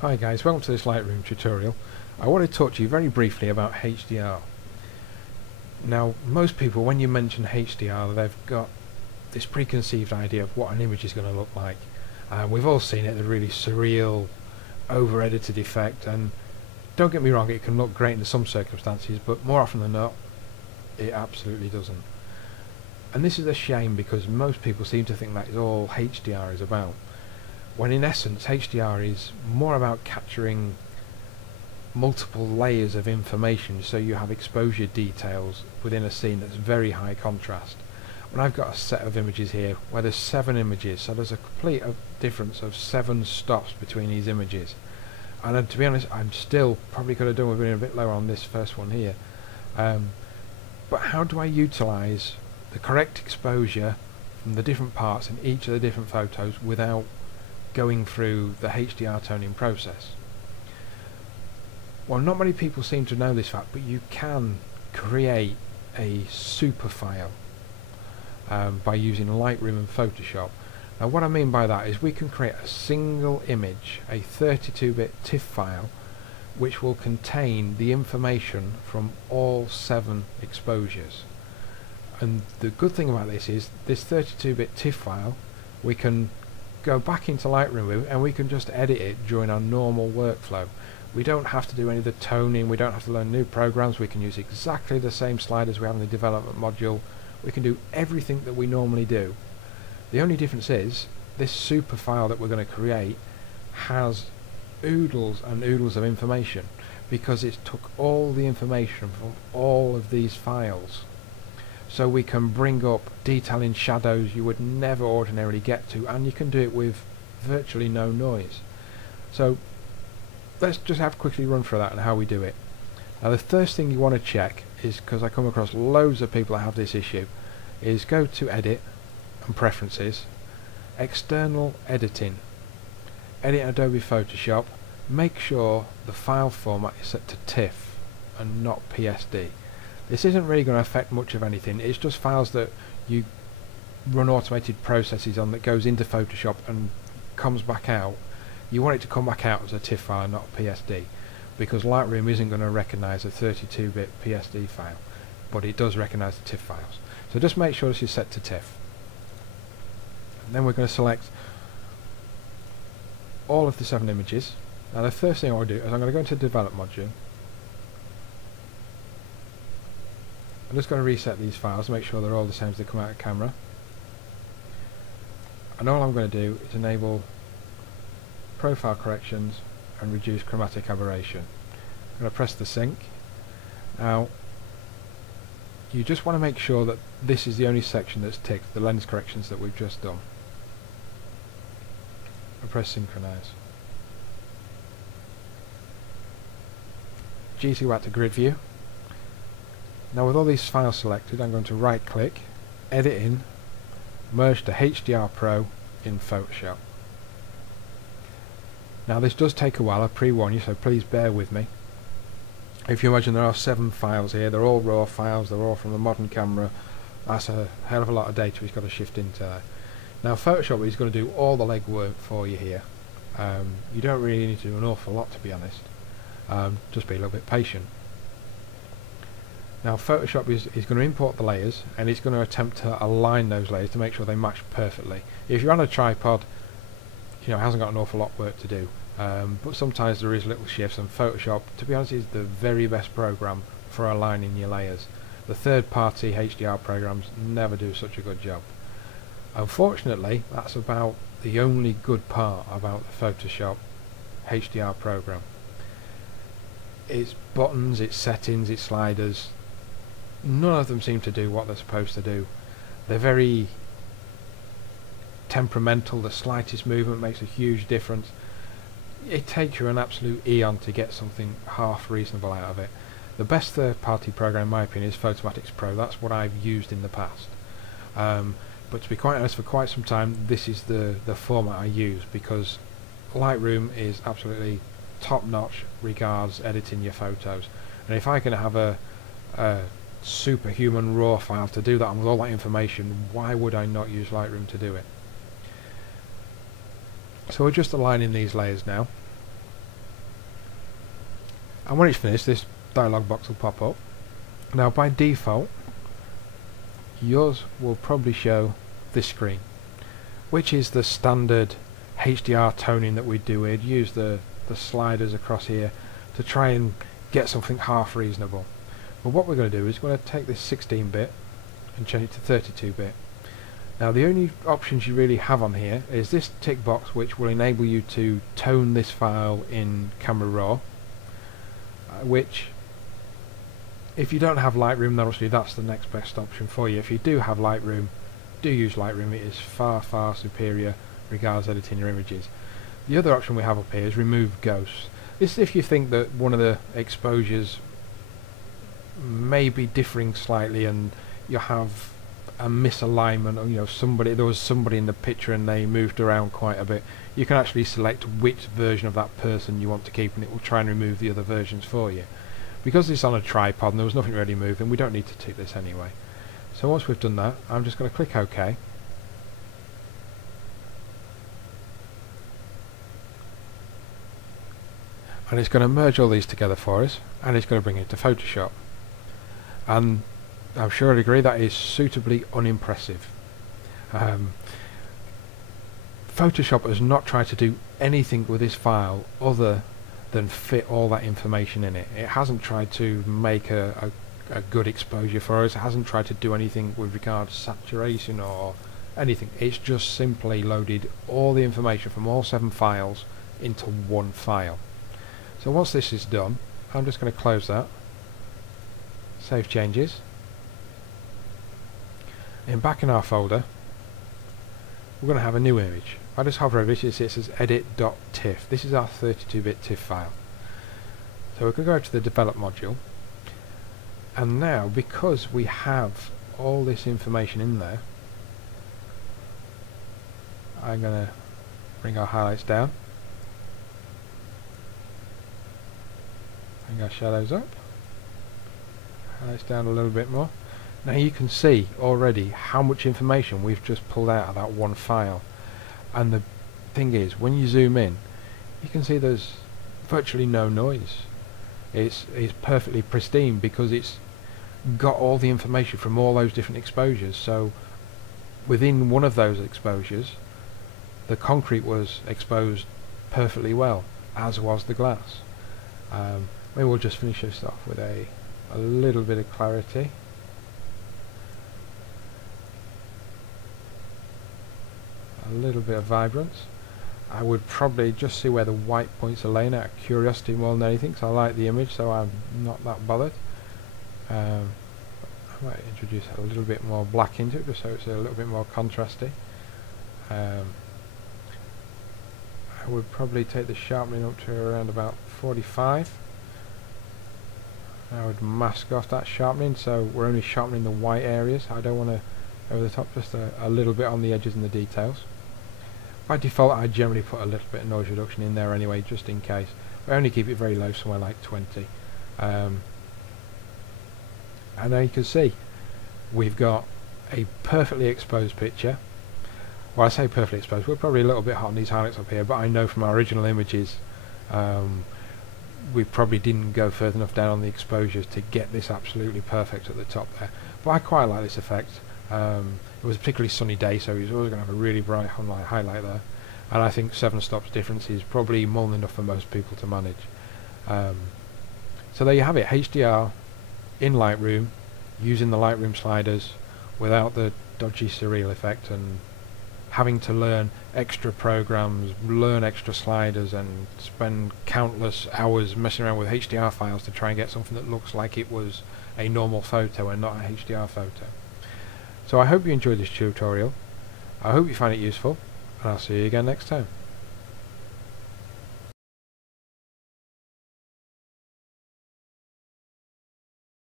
Hi guys, welcome to this Lightroom tutorial. I want to talk to you very briefly about HDR. Now, most people, when you mention HDR, they've got this preconceived idea of what an image is going to look like. We've all seen it, the really surreal, over-edited effect, and don't get me wrong, it can look great in some circumstances, but more often than not, it absolutely doesn't. And this is a shame because most people seem to think that is all HDR is about, when in essence HDR is more about capturing multiple layers of information, so you have exposure details within a scene that's very high contrast. When I've got a set of images here where there's 7 images, so there's a complete difference of 7 stops between these images, and to be honest, I'm still probably could have done with being a bit lower on this first one here, but how do I utilize the correct exposure from the different parts in each of the different photos without going through the HDR toning process? Well, not many people seem to know this fact, but you can create a Superfile by using Lightroom and Photoshop. Now what I mean by that is we can create a single image, a 32-bit TIFF file, which will contain the information from all 7 exposures. And the good thing about this is this 32-bit TIFF file we can go back into Lightroom with, and we can just edit it during our normal workflow. We don't have to do any of the toning, we don't have to learn new programs, we can use exactly the same sliders we have in the development module, we can do everything that we normally do. The only difference is this super file that we're going to create has oodles and oodles of information, because it took all the information from all of these files. So we can bring up detail in shadows you would never ordinarily get to, and you can do it with virtually no noise. So let's just have quickly run through that and how we do it. Now the first thing you want to check is, because I come across loads of people that have this issue, is go to Edit and Preferences, External Editing, Edit Adobe Photoshop, make sure the file format is set to TIFF and not PSD. This isn't really going to affect much of anything, it's just files that you run automated processes on that goes into Photoshop and comes back out. You want it to come back out as a TIFF file, not PSD, because Lightroom isn't going to recognise a 32-bit PSD file, but it does recognise the TIFF files. So just make sure this is set to TIFF. And then we're going to select all of the 7 images. Now the first thing I want to do is I'm going to go into the Develop module. I'm just going to reset these files, make sure they're all the same as they come out of camera. And all I'm going to do is enable profile corrections and reduce chromatic aberration. I'm going to press the sync. Now you just want to make sure that this is the only section that's ticked, the lens corrections that we've just done. And press synchronize. G to go back to grid view. Now with all these files selected, I'm going to right click, edit in, merge to HDR Pro in Photoshop. Now this does take a while, I pre-warn you, so please bear with me. If you imagine there are 7 files here, they're all raw files, they're all from a modern camera, that's a hell of a lot of data we've got to shift into there. Now Photoshop is going to do all the legwork for you here. You don't really need to do an awful lot, to be honest. Just be a little bit patient. Now Photoshop is going to import the layers, and it's going to attempt to align those layers to make sure they match perfectly. If you're on a tripod, you know, it hasn't got an awful lot of work to do, but sometimes there is little shifts, and Photoshop, to be honest, is the very best program for aligning your layers. The third-party HDR programs never do such a good job. Unfortunately, that's about the only good part about the Photoshop HDR program. Its buttons, its settings, its sliders, none of them seem to do what they're supposed to do. They're very temperamental, the slightest movement makes a huge difference. It takes you an absolute eon to get something half reasonable out of it. The best third-party program in my opinion is Photomatix Pro. That's what I've used in the past. But to be quite honest, for quite some time this is the format I use, because Lightroom is absolutely top-notch regards editing your photos. And if I can have a superhuman raw file to do that, and with all that information, why would I not use Lightroom to do it? So we're just aligning these layers now. And when it's finished, this dialog box will pop up. Now by default, yours will probably show this screen, which is the standard HDR toning that we do. We'd use the sliders across here to try and get something half reasonable. But what we're going to do is we're going to take this 16-bit and change it to 32-bit. Now the only options you really have on here is this tick box, which will enable you to tone this file in Camera Raw, which if you don't have Lightroom, then obviously that's the next best option for you. If you do have Lightroom, do use Lightroom. It is far superior regards editing your images. The other option we have up here is remove ghosts. This is if you think that one of the exposures may be differing slightly and you have a misalignment, or there was somebody in the picture and they moved around quite a bit. You can actually select which version of that person you want to keep, and it will try and remove the other versions for you. Because it's on a tripod and there was nothing really moving, we don't need to tick this anyway. So once we've done that, I'm just going to click OK. And it's going to merge all these together for us, and it's going to bring it to Photoshop. And I'm sure I'd agree that is suitably unimpressive. Photoshop has not tried to do anything with this file other than fit all that information in it. It hasn't tried to make a good exposure for us. It hasn't tried to do anything with regard to saturation or anything. It's just simply loaded all the information from all 7 files into one file. So once this is done, I'm just going to close that, save changes, and back in our folder we're going to have a new image. If I just hover over it, it says edit.tiff. This is our 32-bit TIFF file. So we can go to the develop module, and now because we have all this information in there, I'm going to bring our highlights down, bring our shadows up, highlights down a little bit more. Now you can see already how much information we've just pulled out of that one file. And the thing is, when you zoom in, you can see there's virtually no noise. It's perfectly pristine because it's got all the information from all those different exposures. So within one of those exposures, the concrete was exposed perfectly well, as was the glass. Maybe we'll just finish this off with a little bit of clarity. A little bit of vibrance. I would probably just see where the white points are laying out of curiosity more than anything, so I like the image, so I'm not that bothered. I might introduce a little bit more black into it just so it's a little bit more contrasty. I would probably take the sharpening up to around about 45. I would mask off that sharpening, so we're only sharpening the white areas. I don't want to over the top, just a little bit on the edges and the details. By default I generally put a little bit of noise reduction in there anyway, just in case. I only keep it very low, somewhere like 20. And now you can see we've got a perfectly exposed picture. Well, I say perfectly exposed, we're probably a little bit hot on these highlights up here, but I know from our original images we probably didn't go further enough down on the exposures to get this absolutely perfect at the top there. But I quite like this effect. It was a particularly sunny day, so he's always going to have a really bright highlight there, and I think 7 stops difference is probably more than enough for most people to manage. So there you have it, HDR in Lightroom, using the Lightroom sliders without the dodgy surreal effect and having to learn extra programs, learn extra sliders, and spend countless hours messing around with HDR files to try and get something that looks like it was a normal photo and not a HDR photo. So I hope you enjoyed this tutorial. I hope you find it useful, and I'll see you again next time.